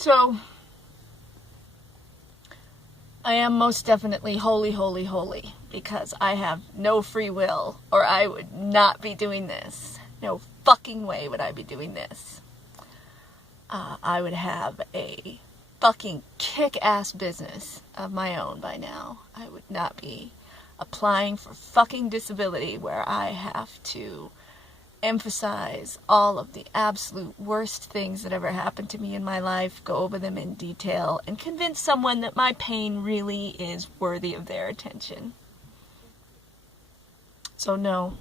So, I am most definitely holy, holy, holy, because I have no free will, or I would not be doing this. No fucking way would I be doing this. I would have a fucking kick-ass business of my own by now. I would not be applying for fucking disability where I have to emphasize all of the absolute worst things that ever happened to me in my life, go over them in detail, and convince someone that my pain really is worthy of their attention. So no,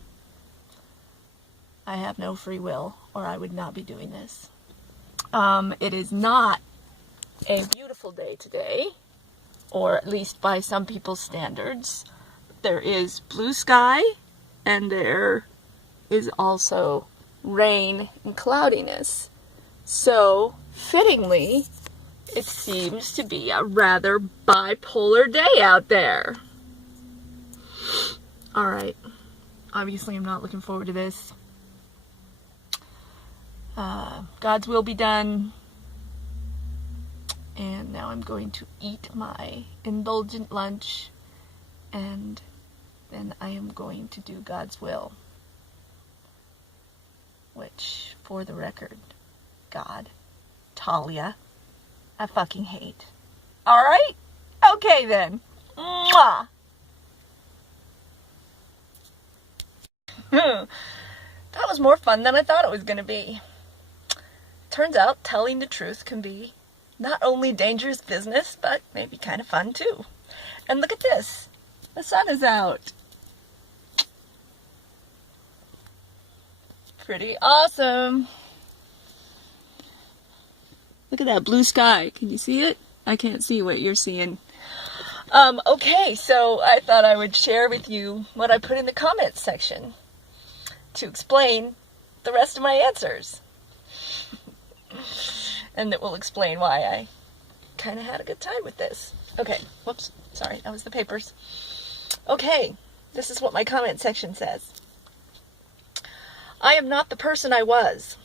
I have no free will, or I would not be doing this. It is not a beautiful day today, or at least by some people's standards. There is blue sky, and there is also rain and cloudiness. So, fittingly, it seems to be a rather bipolar day out there. Alright. Obviously, I'm not looking forward to this. God's will be done. And now I'm going to eat my indulgent lunch. And then I am going to do God's will. Which, for the record, God, Talia, I fucking hate. Alright? Okay then. Mwah! That was more fun than I thought it was going to be. Turns out telling the truth can be not only dangerous business, but maybe kind of fun too. And look at this. The sun is out. Pretty awesome. Look at that blue sky. Can you see it? I can't see what you're seeing. Okay, so I thought I would share with you what I put in the comments section to explain the rest of my answers. And that will explain why I kind of had a good time with this. Okay, whoops, sorry, that was the papers. Okay, this is what my comment section says. I am not the person I was.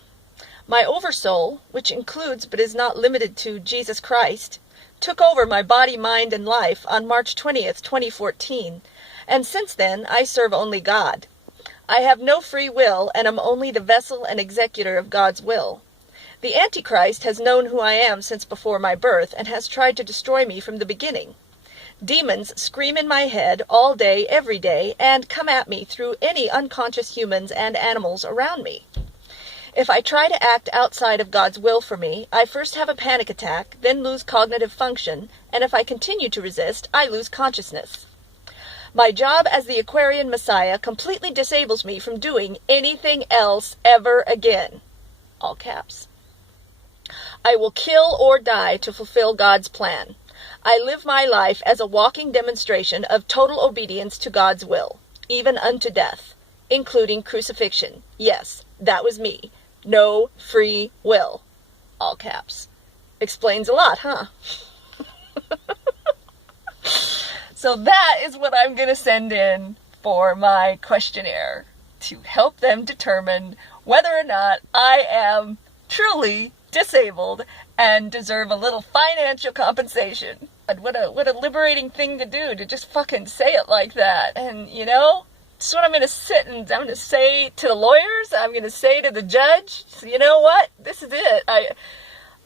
My oversoul, which includes but is not limited to Jesus Christ, took over my body, mind, and life on March 20th, 2014, and since then I serve only God. I have no free will and am only the vessel and executor of God's will. The Antichrist has known who I am since before my birth and has tried to destroy me from the beginning. Demons scream in my head all day, every day, and come at me through any unconscious humans and animals around me. If I try to act outside of God's will for me, I first have a panic attack, then lose cognitive function, and if I continue to resist, I lose consciousness. My job as the Aquarian Messiah completely disables me from doing anything else ever again. All caps. I will kill or die to fulfill God's plan. I live my life as a walking demonstration of total obedience to God's will, even unto death, including crucifixion. Yes, that was me. No free will. All caps. Explains a lot, huh? So that is what I'm going to send in for my questionnaire to help them determine whether or not I am truly disabled and deserve a little financial compensation. What a liberating thing to do, to just fucking say it like that. And, you know, this is what I'm going to sit and I'm going to say to the lawyers. I'm going to say to the judge, so you know what? This is it.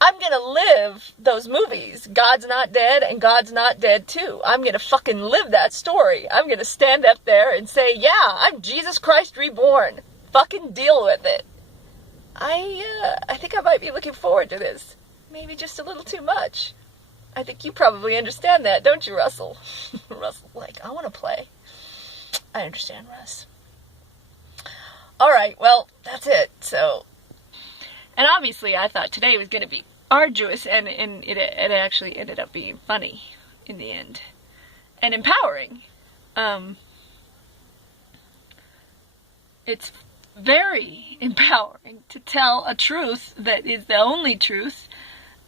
I'm going to live those movies. God's Not Dead and God's Not Dead Too. I'm going to fucking live that story. I'm going to stand up there and say, yeah, I'm Jesus Christ reborn. Fucking deal with it. I think I might be looking forward to this. Maybe just a little too much. I think you probably understand that, don't you, Russell? Russell, like, I want to play. I understand, Russ. Alright, well, that's it. So, and obviously I thought today was going to be arduous, and it actually ended up being funny in the end. And empowering. It's very empowering to tell a truth that is the only truth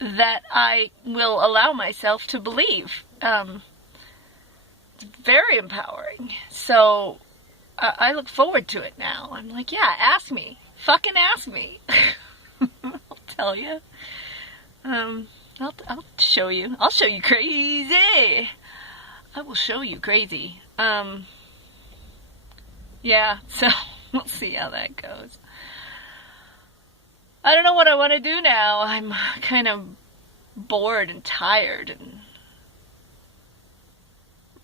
that I will allow myself to believe. It's very empowering. So I look forward to it now. I'm like, yeah, ask me. Fucking ask me. I'll tell you. I'll show you. I'll show you crazy. I will show you crazy. Yeah, so we'll see how that goes. I don't know what I want to do now. I'm kind of bored and tired, and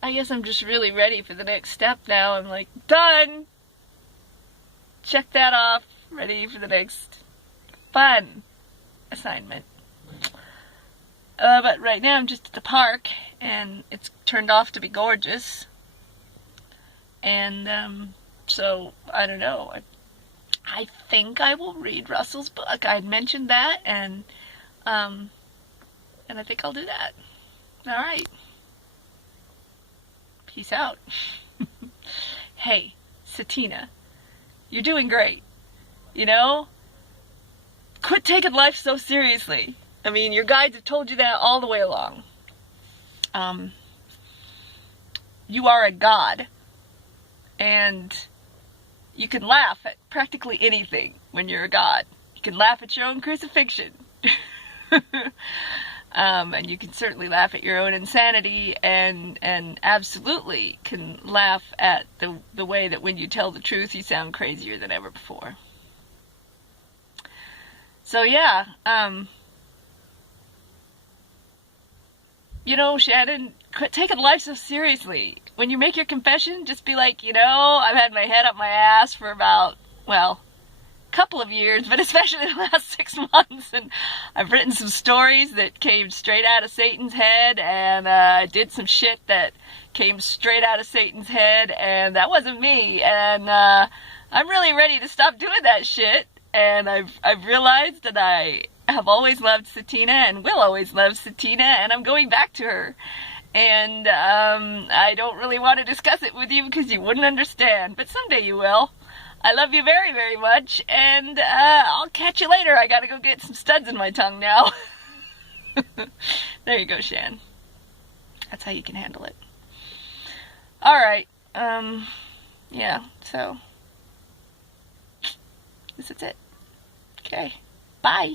I guess I'm just really ready for the next step now. I'm like, done! Check that off. Ready for the next fun assignment. But right now I'm just at the park, and it's turned off to be gorgeous. And, so, I don't know. I think I will read Russell's book. I had mentioned that, and I think I'll do that. Alright. Peace out. Hey, Satina, you're doing great. You know? Quit taking life so seriously. I mean, your guides have told you that all the way along. You are a god. And you can laugh at practically anything when you're a god. You can laugh at your own crucifixion. And you can certainly laugh at your own insanity, and absolutely can laugh at the way that when you tell the truth you sound crazier than ever before. So yeah, you know, Shannon, quit taking life so seriously. When you make your confession, just be like, you know, I've had my head up my ass for about, well, a couple of years, but especially the last 6 months, and I've written some stories that came straight out of Satan's head, and I did some shit that came straight out of Satan's head, and that wasn't me, and I'm really ready to stop doing that shit, and I've realized that I have always loved Satina, and will always love Satina, and I'm going back to her. And I don't really want to discuss it with you because you wouldn't understand, but someday you will. I love you very, very much, and I'll catch you later. I gotta go get some studs in my tongue now. There you go, Shan. That's how you can handle it. Alright, yeah, so this is it. Okay, bye.